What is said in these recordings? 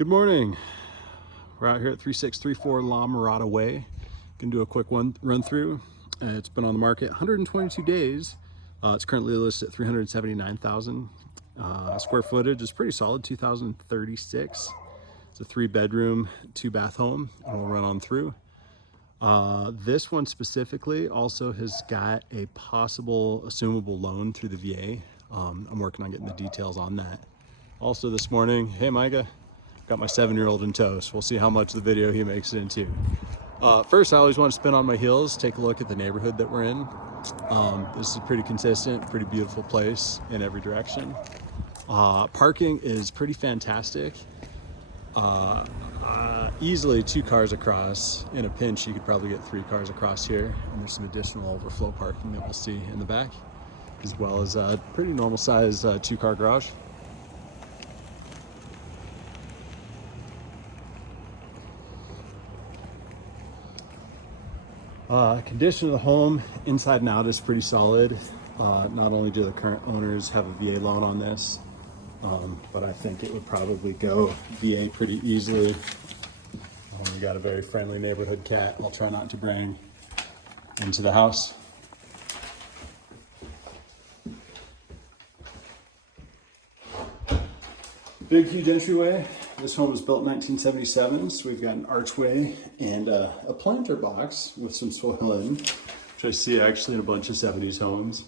Good morning. We're out here at 3634 La Marada Way. Gonna do a quick run through. It's been on the market 122 days. It's currently listed at 379,000. Square footage is pretty solid, 2,036. It's a 3-bedroom, 2-bath home. I'll run on through. This one specifically also has got a possible assumable loan through the VA. I'm working on getting the details on that. Also this morning, hey Micah, got my 7-year-old in tow, so we'll see how much of the video he makes it into. First, I always want to spin on my heels, take a look at the neighborhood that we're in. This is a pretty consistent, pretty beautiful place in every direction. Parking is pretty fantastic. Easily 2 cars across. In a pinch, you could probably get 3 cars across here. And there's some additional overflow parking that we'll see in the back, as well as a pretty normal size 2-car garage. Condition of the home, inside and out, is pretty solid. Not only do the current owners have a VA loan on this, but I think it would probably go VA pretty easily. We got a very friendly neighborhood cat I'll try not to bring into the house. Big, huge entryway. This home was built in 1977, so we've got an archway and a planter box with some soil in, which I see actually in a bunch of 70s homes.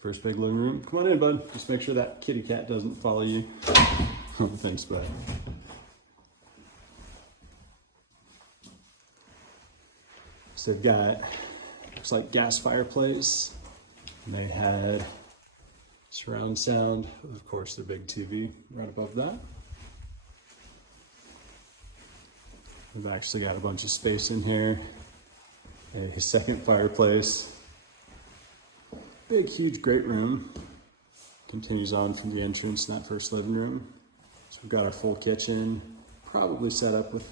First big living room. Come on in, bud. Just make sure that kitty cat doesn't follow you. Oh, thanks, bud. So they've got, looks like gas fireplace. And they had surround sound, of course, the big TV right above that. They've actually got a bunch of space in here. A second fireplace. Big, huge, great room. Continues on from the entrance in that first living room. So we've got our full kitchen, probably set up with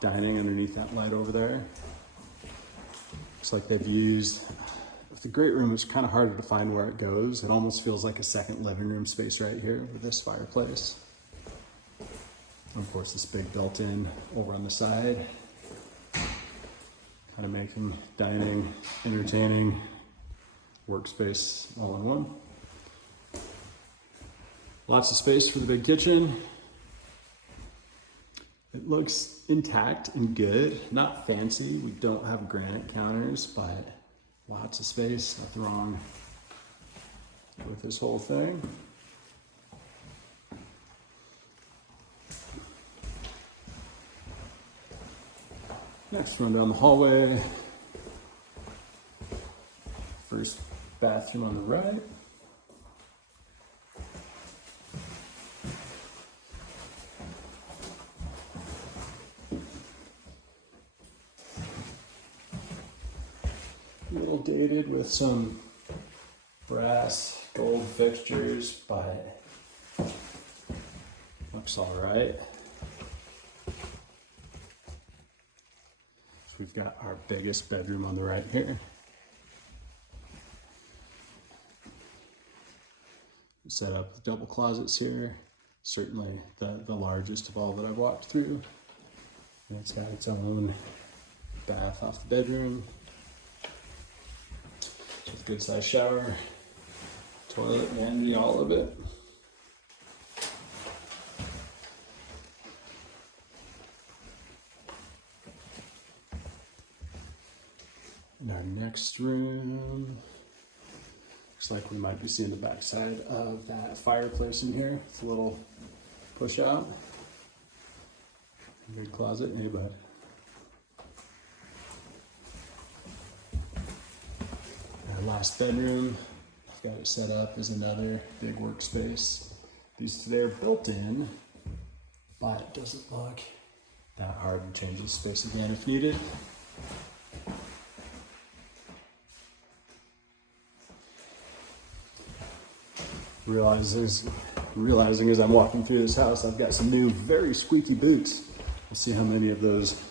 dining underneath that light over there. Looks like they've used, with the great room, it's kind of harder to find where it goes. It almost feels like a second living room space right here with this fireplace. And of course, this big built-in over on the side. Kind of making dining, entertaining, workspace all in one. Lots of space for the big kitchen. It looks intact and good, not fancy. We don't have granite counters, but lots of space, nothing wrong with this whole thing. Next, run down the hallway. First bathroom on the right. A little dated with some brass gold fixtures, but looks all right. So we've got our biggest bedroom on the right here. Set up with double closets here. Certainly the largest of all that I've walked through. And it's got its own bath off the bedroom. With good sized shower, toilet, vanity, all of it. And our next room, looks like we might be seeing the back side of that fireplace in here. It's a little push out. Big closet, hey bud. Our last bedroom, I've got it set up as another big workspace. These today are built in, but it doesn't look that hard to change the space again if needed. Realizing as I'm walking through this house, I've got some new very squeaky boots. We'll see how many of those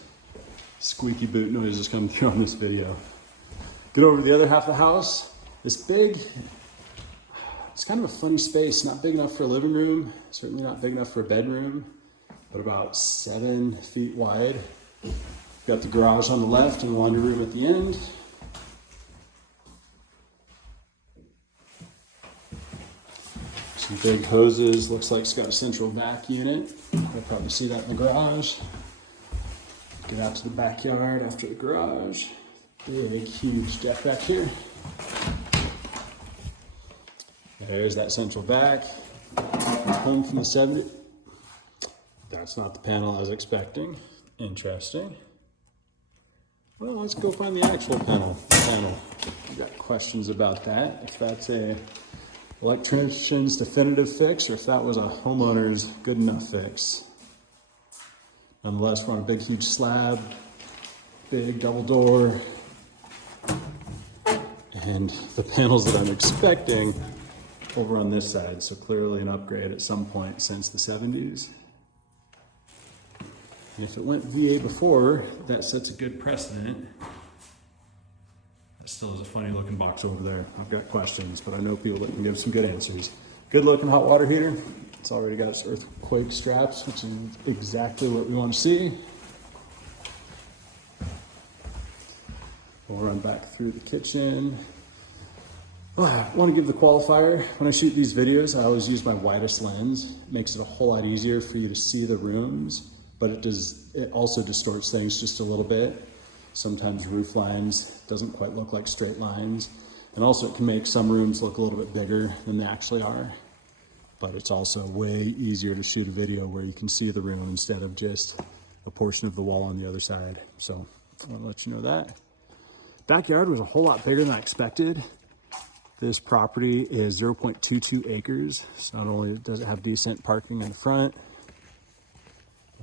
squeaky boot noises come through on this video. Get over to the other half of the house. This big It's kind of a funny space, not big enough for a living room, certainly not big enough for a bedroom, but about 7 feet wide. Got the garage on the left and the laundry room at the end. Some big hoses, looks like it's got a central vac unit. You'll probably see that in the garage. Get out to the backyard after the garage. Big, huge deck back here. There's that central vac. Home from the 70s. That's not the panel I was expecting. Interesting. Well, let's go find the actual panel. I've got questions about that. If that's a electrician's definitive fix or if that was a homeowner's good enough fix. Nonetheless, we're on a big, huge slab, big double door, and the panels that I'm expecting over on this side, so clearly an upgrade at some point since the 70s. And if it went VA before, that sets a good precedent. That still is a funny looking box over there. I've got questions, but I know people that can give some good answers. Good looking hot water heater. It's already got its earthquake straps, which is exactly what we want to see. We'll run back through the kitchen. Oh, I want to give the qualifier. When I shoot these videos, I always use my widest lens. It makes it a whole lot easier for you to see the rooms, but it also distorts things just a little bit. Sometimes roof lines doesn't quite look like straight lines. And also it can make some rooms look a little bit bigger than they actually are. But it's also way easier to shoot a video where you can see the room instead of just a portion of the wall on the other side. So I want to let you know that. Backyard was a whole lot bigger than I expected. This property is 0.22 acres. So not only does it have decent parking in the front,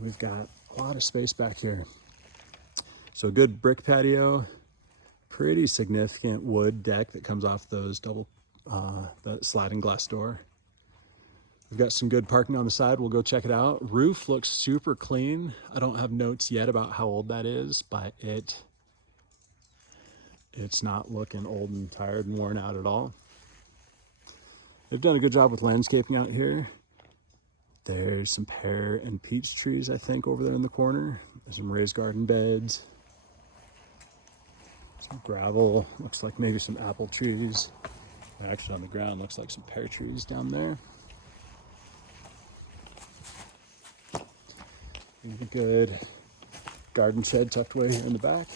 we've got a lot of space back here. So good brick patio, pretty significant wood deck that comes off those that sliding glass door. We've got some good parking on the side. We'll go check it out. Roof looks super clean. I don't have notes yet about how old that is, but it's not looking old and tired and worn out at all. They've done a good job with landscaping out here. There's some pear and peach trees, I think, over there in the corner. There's some raised garden beds. Some gravel, looks like maybe some apple trees. Actually on the ground, looks like some pear trees down there. And a good garden shed tucked away in the back.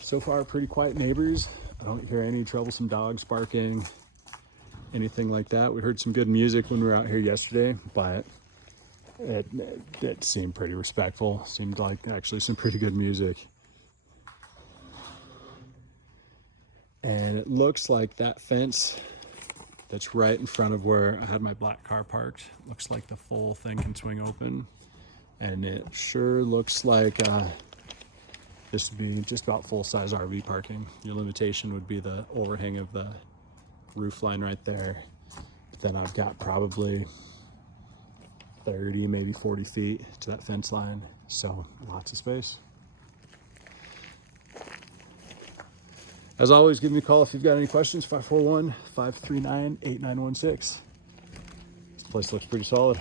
So far, pretty quiet neighbors. I don't hear any troublesome dogs barking, anything like that. We heard some good music when we were out here yesterday, but it seemed pretty respectful. Seemed like actually some pretty good music. And it looks like that fence that's right in front of where I had my black car parked, looks like the full thing can swing open. And it sure looks like this would be just about full-size RV parking. Your limitation would be the overhang of the roof line right there. But then I've got probably 30, maybe 40 feet to that fence line. So lots of space. As always, give me a call if you've got any questions, 541-539-8916. This place looks pretty solid.